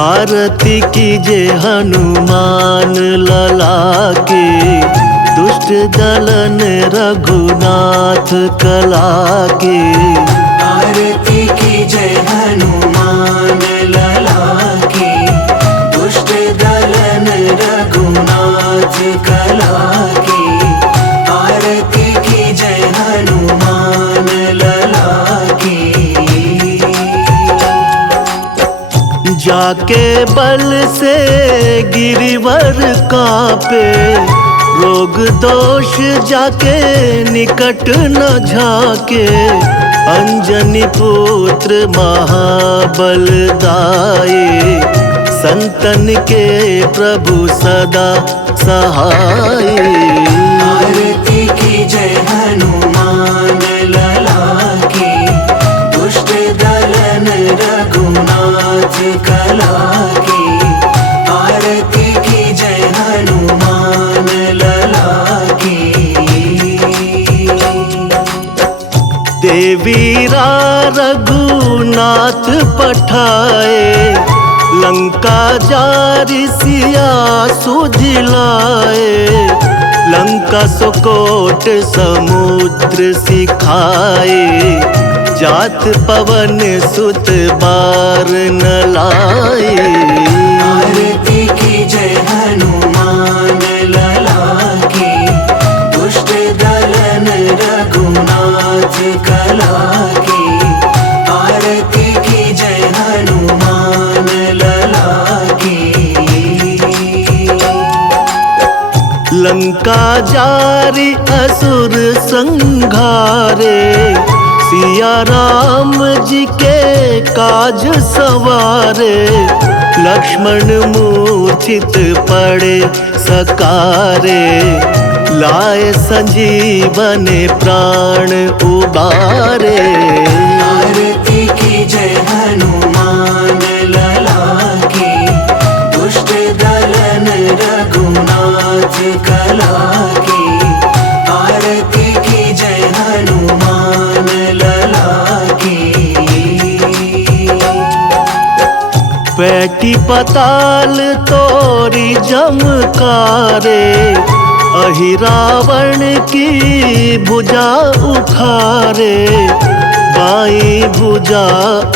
आरती कीजे हनुमान लला के, दुष्ट दलन रघुनाथ कला के। आरती कीजे हनुमान लला के, दुष्ट दलन रघुनाथ कला के। आरती कीजे हनुमान लला के। जाके बल से गिरिवर कांपे, रोग दोष जाके निकट न झाके। अंजनी पुत्र महाबल दाए, संतन के प्रभु सदा सहाय। आरती कीजे हनुमान लला के, दुष्ट दलन रघुनाथ कला के। आरती कीजे हनुमान लला के। देवीरा रघुनाथ पठाए, लंका जारि सिया सुझलाए। लंका सुकोट समुद्र सिखाए, जात पवन सुत बार न लाए। आरती कीजे हनुमान लला के, दुष्ट दलन रघुनाथ कला के। आरती कीजे हनुमान लला के। लंका जारि असुर संघारे, सिया राम जी के काज सवारे। लक्ष्मण मूर्छित पड़े सकारे, लाए संजीवन प्राण उबारे। आरती कीजे हनुमान लला के, दुष्ट दलन रघुनाथ कला के। आरती कीजे हनुमान लला के। बैठी पताल तोरी जमकारे, अहि रावण की भुजा उखारे। बाई भुजा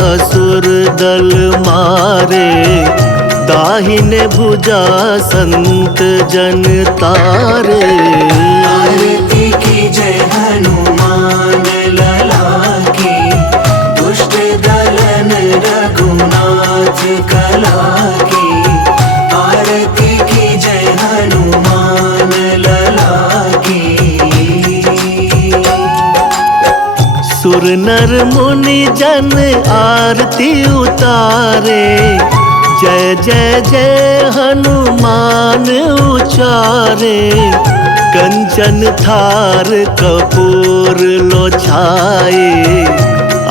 असुर दल मारे, दाहिने भुजा संत जन तारे। आरती कीजे हनुमान लला के, दुष्ट दलन रघुनाथ कला के। आरती कीजे हनुमान लला के। सुर नर मुनि जन आरती उतारे, जय जय जय हनुमान उचारे। कंचन थार कपूर लो छाए,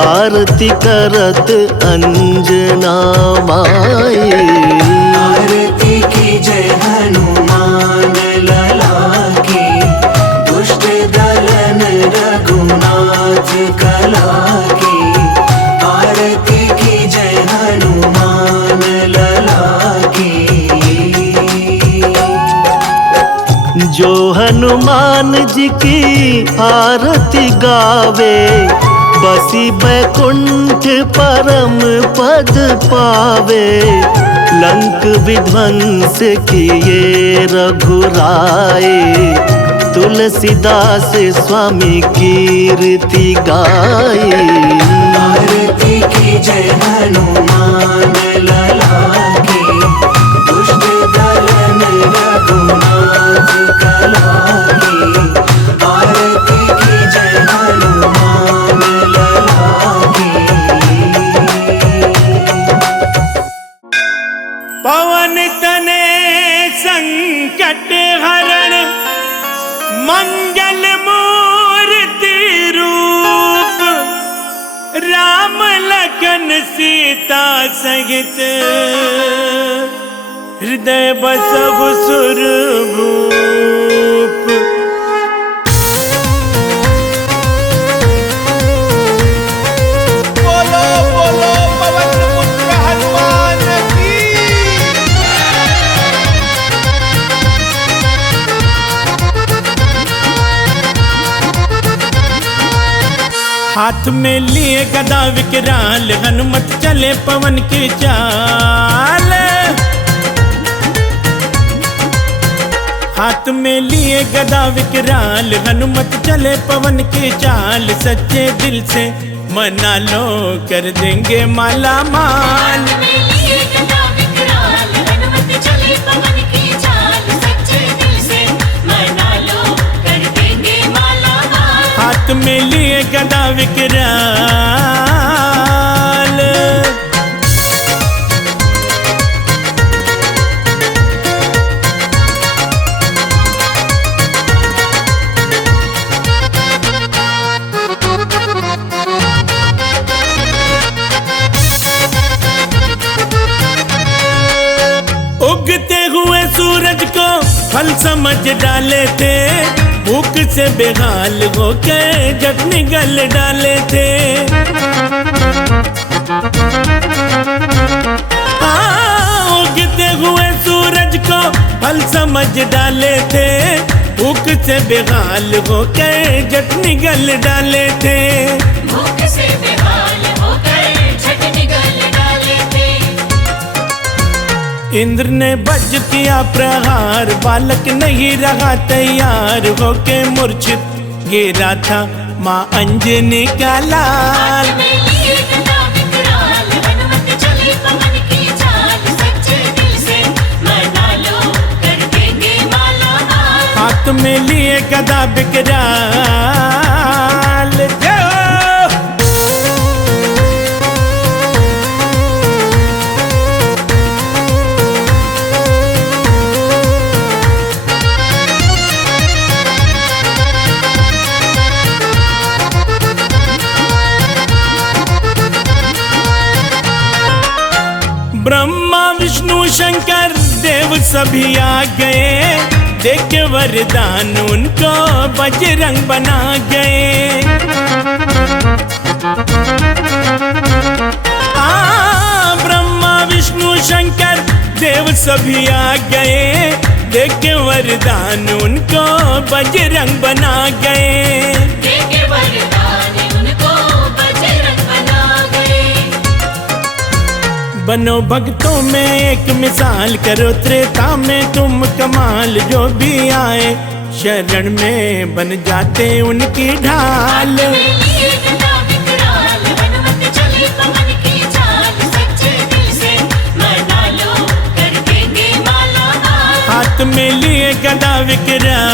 आरती करत अंजना माए। आरती कीजे हनुमान लला के, दुष्ट दलन रघुनाथ कला के। आरती कीजे हनुमान लला के। जो हनुमान जी की आरती गावे, बसी बैकुंठ परम पद पावे। लंक विध्वंस किए रघुराए, तुलसीदास स्वामी कीर्ति गाए। आरती कीजे हनुमान लला के, दुष्ट दलन रघुनाथ कला के। आरती कीजे हनुमान लला के। पवन तने संकट हरण, मंगल मूर्ति रूप। राम लखन सीता सहित, हृदय बसहु सुरभूप। बोलो बोलो पवन पुत्र हनुमान की। हाथ में लिए गदा विकराल, हनुमत चले पवन की चाल। हाथ में लिए गदा विकराल, हनुमत चले पवन की चाल। सच्चे दिल से मना लो, कर देंगे माला माल। हाथ में लिए गदा विकराल, हनुमत चले पवन की चाल। सच्चे दिल से मना लो, कर देंगे माला माल। हाथ में लिए गदा विकराल। उगते हुए सूरज को फल समझ डाले थे, भूख से बेहाल होके जट निगल डाले थे। उगते हुए सूरज को फल समझ डाले थे, भूख से बेहाल होके जट निगल डाले थे। भूख से बेहाल होकर झट निगल डाले थे। इंद्र ने वज्र किया प्रहार, बालक नहीं रहा तैयार होके मूर्छित गिरा था माँ अंजनी का लाल। हाथ में लिए गदा विकराल, हनुमत चले पवन की चाल। सच्चे दिल से मना लो, कर देंगे माला माल। हाथ में लिए गदा विकराल। जय हो। ब्रह्मा विष्णु शंकर देव सभी आ गए, देख के वरदान उनको बजरंग बना गए। ब्रह्मा विष्णु शंकर देव सभी आ गए, देख के वरदान उनको बजरंग बना गए। देके वरदान उनको बजरंग बना गए। बनो भक्तों में एक मिसाल, करो त्रेता में तुम कमाल। जो भी आए शरण में बन जाते उनकी ढाल। हाथ में लिए गदा विकराल, हनुमत चले पवन की चाल। सच्चे दिल से मना लो, कर देंगे माला माल। हाथ में लिए गदा विकराल।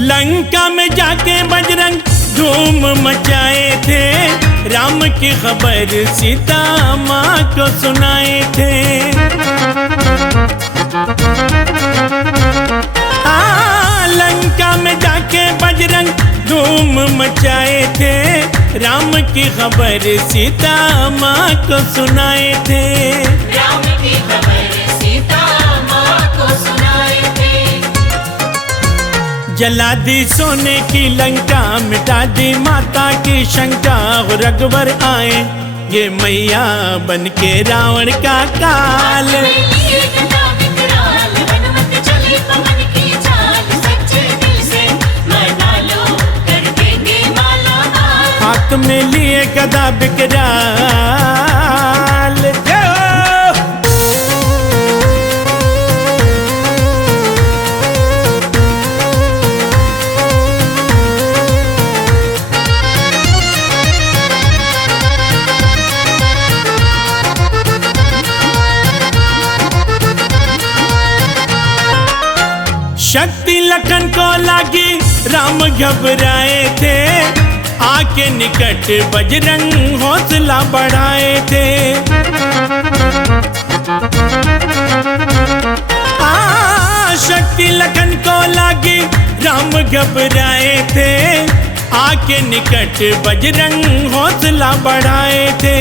लंका में जाके बजरंग धूम मचाए थे, राम की खबर सीता माँ को सुनाए थे। लंका में जाके बजरंग धूम मचाए थे, राम की खबर सीता माँ को सुनाए थे। राम की खबर सीता माँ को सुनाए थे। जला दी सोने की लंका, मिटा दी माता की शंका। रघुवर आए ये मैया बन के रावण का काल। हाथ में लिए गदा विकराल, हनुमत चले पवन की चाल। सच्चे दिल से मना लो, कर देंगे माला माल। हाथ में लिए गदा विकराल। जय हो। शक्ति लखन को लागी, राम घबराए थे। आके निकट बजरंग हौसला बढ़ाए थे। शक्ति लखन को लागी, राम घबराए थे। आके निकट बजरंग हौसला बढ़ाए थे।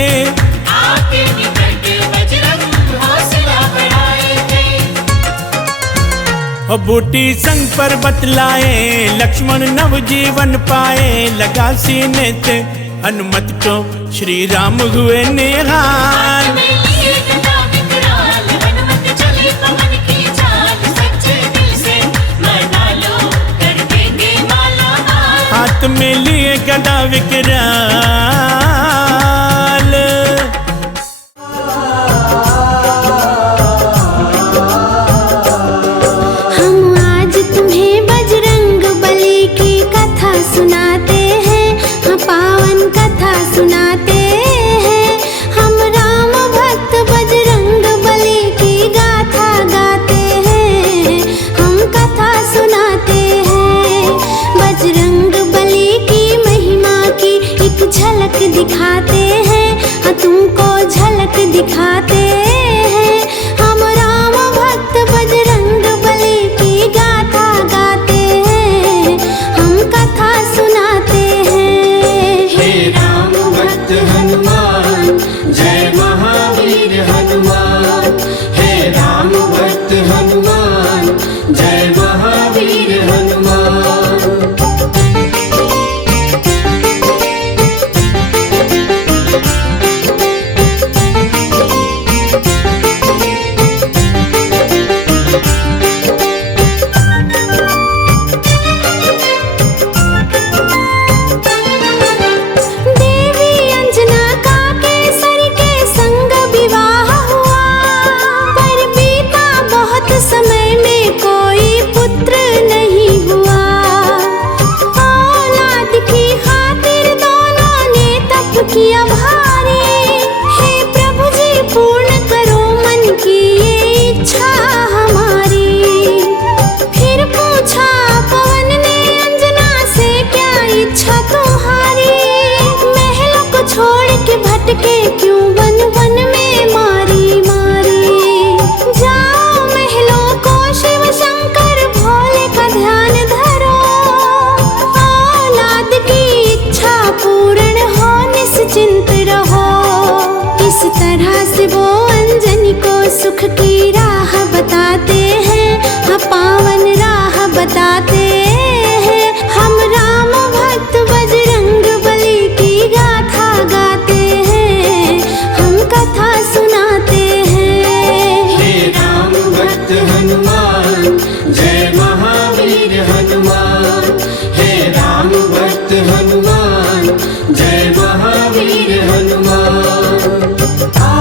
आके निकट बजरंग हौसला बढ़ाए थे। और बूटी संग पर बतलाए लक्ष्मण नवजीवन पाए, लगा सीने से हनुमत को श्री राम हुए निहाल। में लिए गदा विकराल, हनुमत चले पवन की चाल, सच्चे दिल से मना लो कर देंगे माला माल। हाथ में लिए गदा विकराल। हम आज तुम्हें बजरंग बली की कथा सुनाते हैं, हाँ पावन कथा सुनाते हैं। हम राम भक्त बजरंग बली की गाथा गाते हैं, हम कथा सुनाते हैं। बजरंग बली की महिमा की एक झलक दिखाते हैं, हाँ तुमको झलक दिखाते हैं। हम राम भक्त बजरंग बली की गाथा गाते हैं, हम कथा सुनाते हैं। हे राम भक्त हनुमान, जय महावीर हनुमान। हे राम भक्त हनुमान, जय महावीर हनुमान। देवी अंजना का केसरी के संग विवाह हुआ, पर बीता बहुत समय में कोई पुत्र नहीं हुआ। औलाद की खातिर दोनों ने तप किया भारी, हे प्रभु जी पूर्ण करो मन की ये इच्छा हमारी। फिर पूछा पवन ने अंजना से, क्या इच्छा तुम्हारी? महलों को छोड़ के भटके क्यों वन वन में मारी मारी? जाओ महलों को शिव शंकर भोले का ध्यान धरो, औलाद की इच्छा पूर्ण हो निश्चिंत रहो। इस तरह से वो अंजनी को सुख की राह बताते हैं, हाँ पावन राह बताते हैं। हम राम भक्त बजरंग बली की गाथा गाते हैं, हम कथा सुनाते हैं। हे राम भक्त हनुमान, जय महावीर हनुमान। हे राम भक्त हनुमान, जय महावीर हनुमान। आ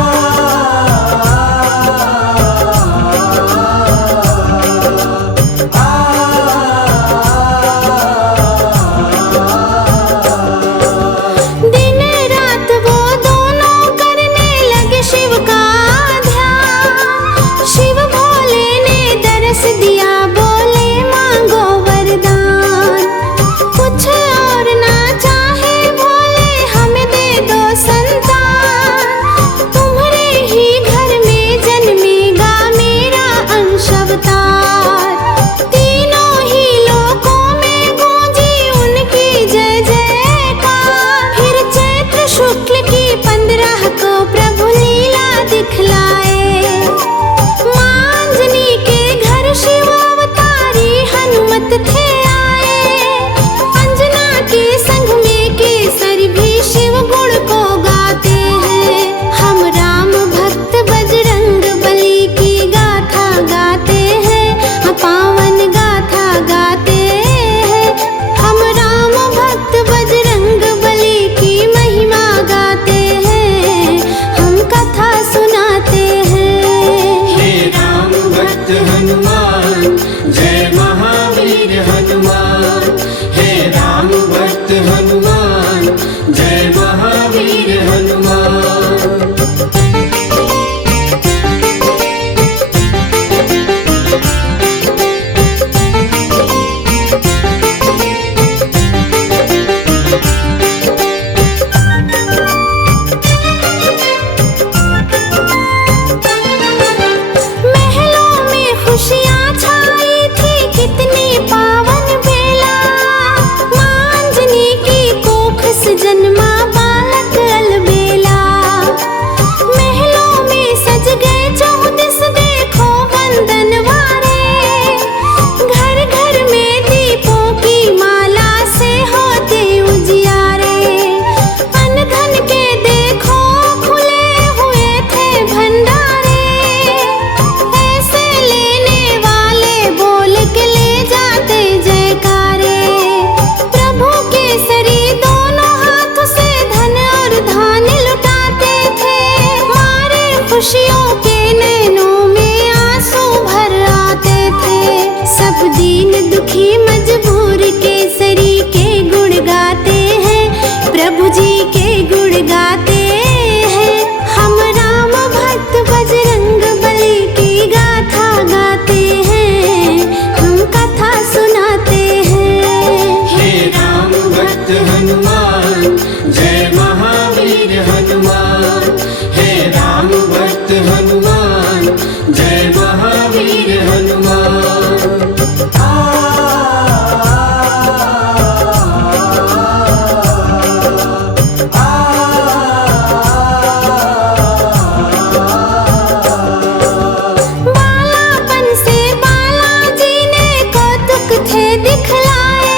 थे दिखलाए,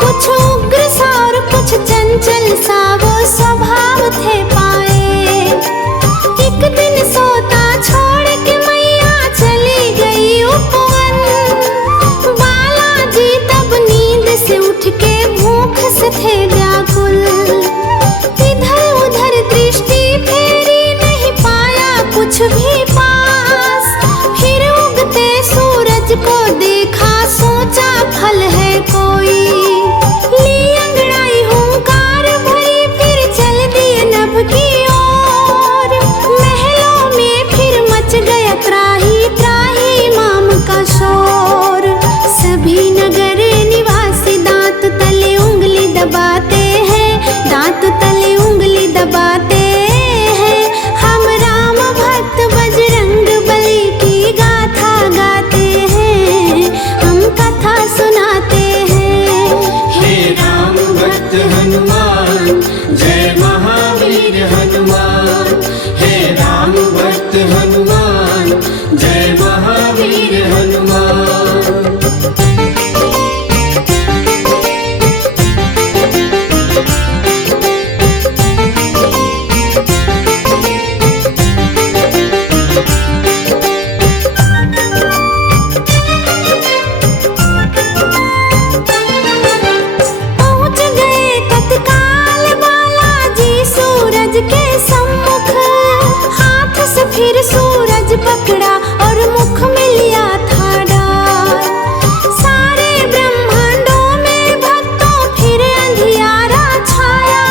कुछ उग्र सा और कुछ चंचल सा वो स्वभाव थे पाए। एक दिन सोता छोड़ के मैया चली गई उपवन, बालाजी तब नींद से उठ के भूख से थे व्याकुल। इधर उधर दृष्टि फेरी, नहीं पाया कुछ भी पास। फिर उगते सूरज को देखा, सोचा फल है कोई। ली अंगड़ाई हुंकार भरी, फिर चल दिए नभ की ओर। महलों में फिर मच गया त्राही त्राही माम का शोर। सभी नगर निवासी दांत तले उंगली दबाते हैं, दांत तले उंगली दबाते हैं। हम राम भक्त बजरंग बली की गाथा गाते हैं, हम कथा सुनाते हैं। हे राम भक्त हनुमान, जय महावीर हनुमान। हे राम भक्त हनुमान, जय महावीर हनुमान। पहुँच गए तत्काल बालाजी सूरज के सम्मुख। हाथ से फिर सूरज पकड़ा और मुख में लिया था डाल। सारे ब्रह्मांडों में भक्तों फिर अंधियारा छाया।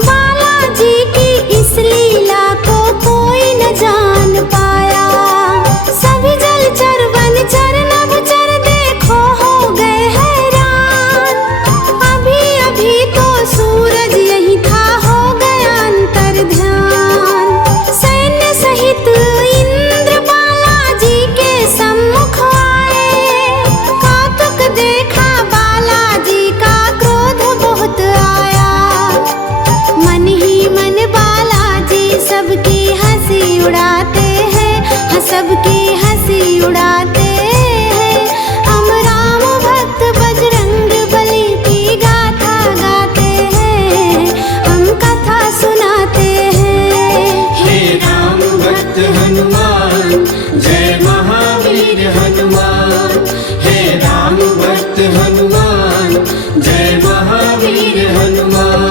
बालाजी की इस लीला को कोई न जान पाया। सभी जलचर वनचर नभचर देखो हो गए हैरान। अभी अभी तो सूरज यही था, हो गया अंतर ध्यान। सैन्य सहित इंद्र बालाजी के सम्मुख आए। कौतुक देखा बालाजी का, क्रोध बहुत आया। मन ही मन बालाजी सबकी हंसी उड़ाते हैं, हाँ सबकी हंसी उड़ाते हैं। हम राम भक्त बजरंग बली की गाथा गाते हैं, हम कथा सुनाते हैं। हे राम भक्त हनुमान, जय महावीर हनुमान। हे राम भक्त हनुमान, जय महावीर हनुमान।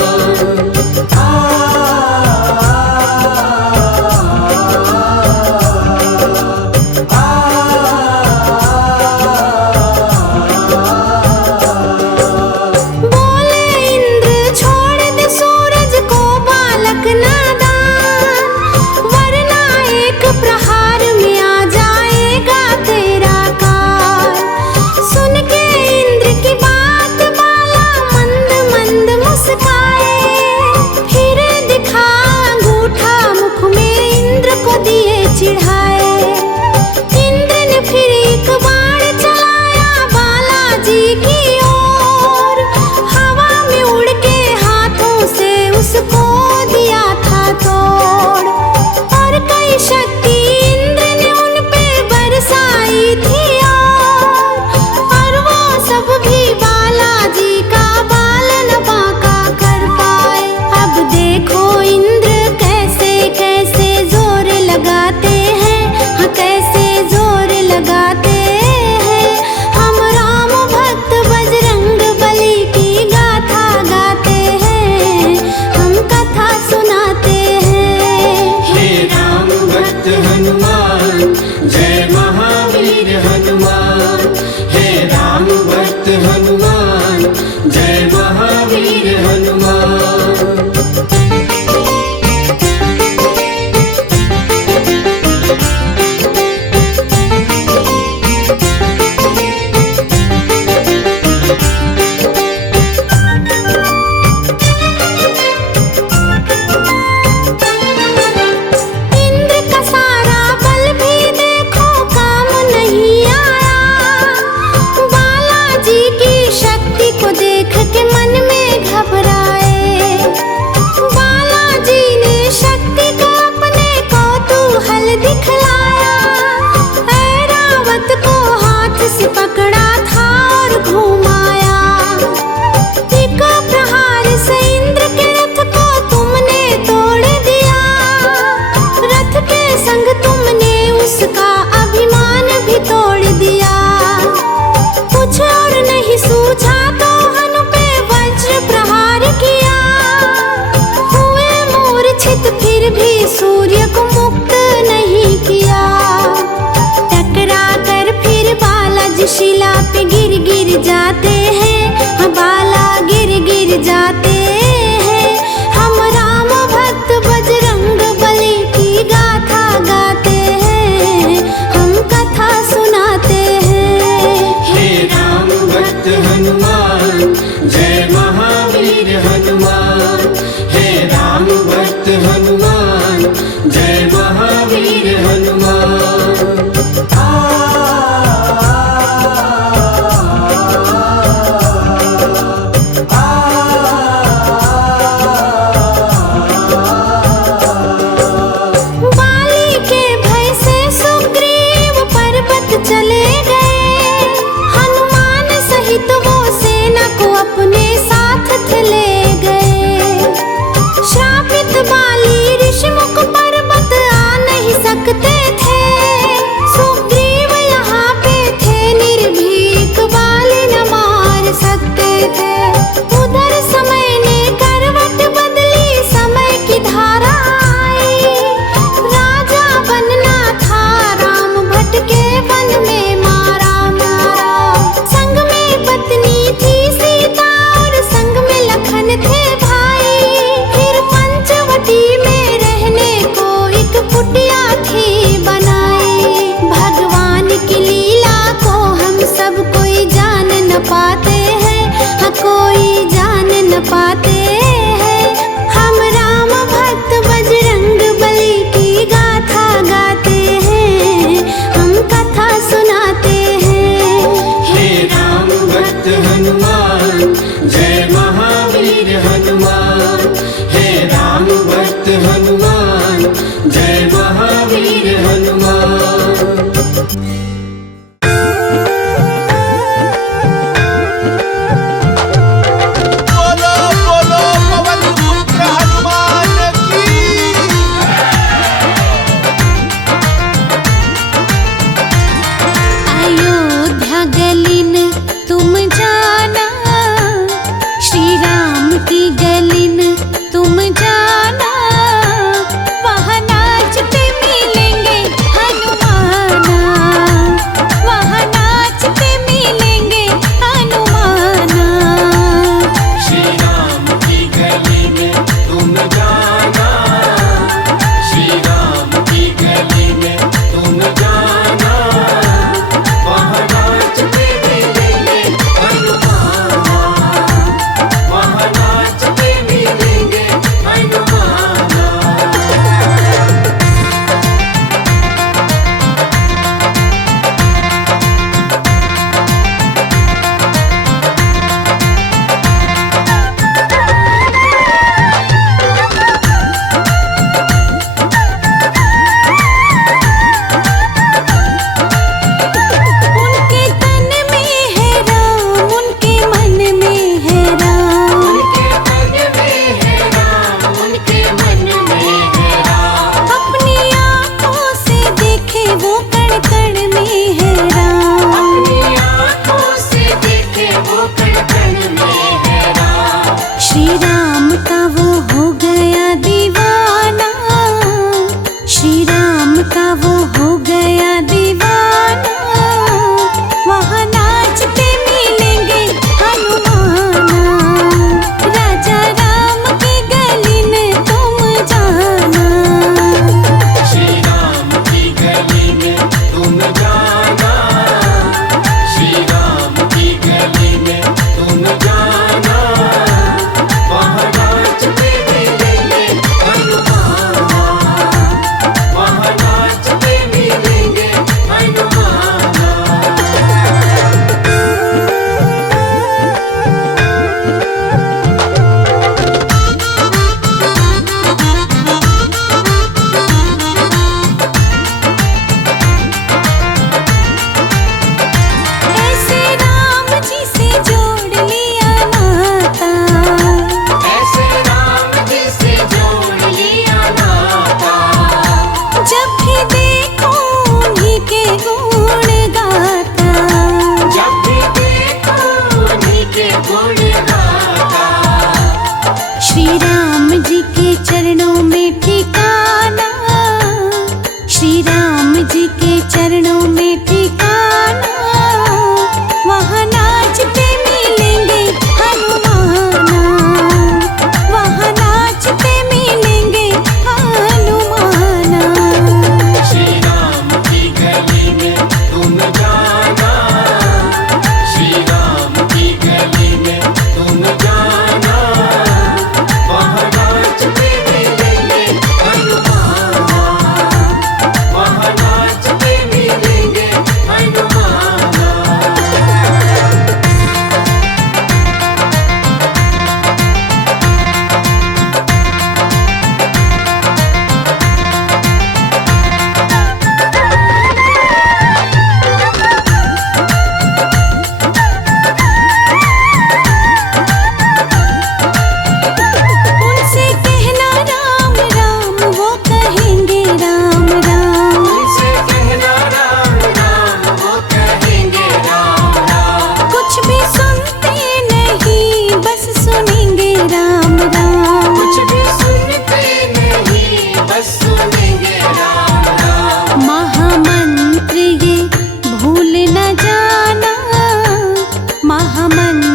बोले इंद्र छोड़ दे सूरज को बालक नादान, वरना एक प्रहार में आ जाएगा तेरा काल। सुन के इंद्र की बात बाला मंद मंद मुस्काए। फिर दिखा अंगूठा मुख में, इंद्र को दिए चिढ़ाए। इंद्र ने फिर एक बाण चलाया बालाजी की ओर। हवा में उड़ के हाथों से उसको दिया था तोड़। और कई शक्ति इंद्र ने उन पे बरसाई थी और वो सब भी बालाजी का बाल न बांका कर पाए। अब देखो इंद्र कैसे कैसे जोर लगाते हैं, हाँ कैसे जोर लगाते हैं। हम राम भक्त बजरंग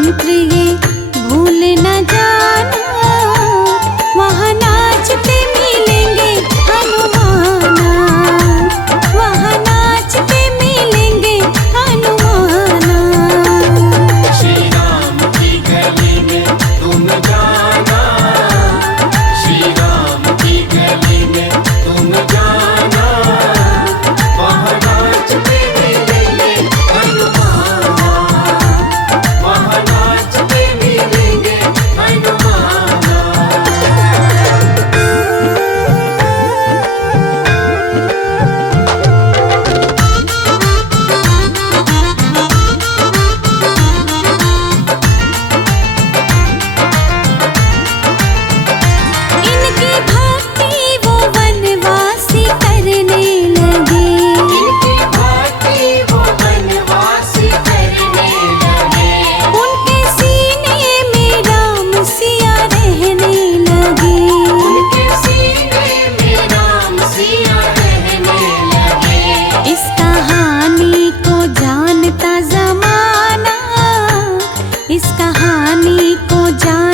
मंत्र ये भूल न जाना, वहाँ नाचते मिलेंगे हनुमाना, वहाँ नाचते मिलेंगे हनुमाना। श्री राम की गली में तुम जाना, श्री राम की गली में तुम जाना, वहाँ नाचते मिलेंगे हनुमाना, वहाँ नाचते मिलेंगे हनुमाना। इनकी भक्ति वो वनवासी करने लगे, इनकी भक्ति वो वनवासी करने लगे, उनके सीने में राम सिया रहने लगे। उनके सीने में राम सिया रहने लगे। इस कहानी को जानता जमाना, इस कहानी को जान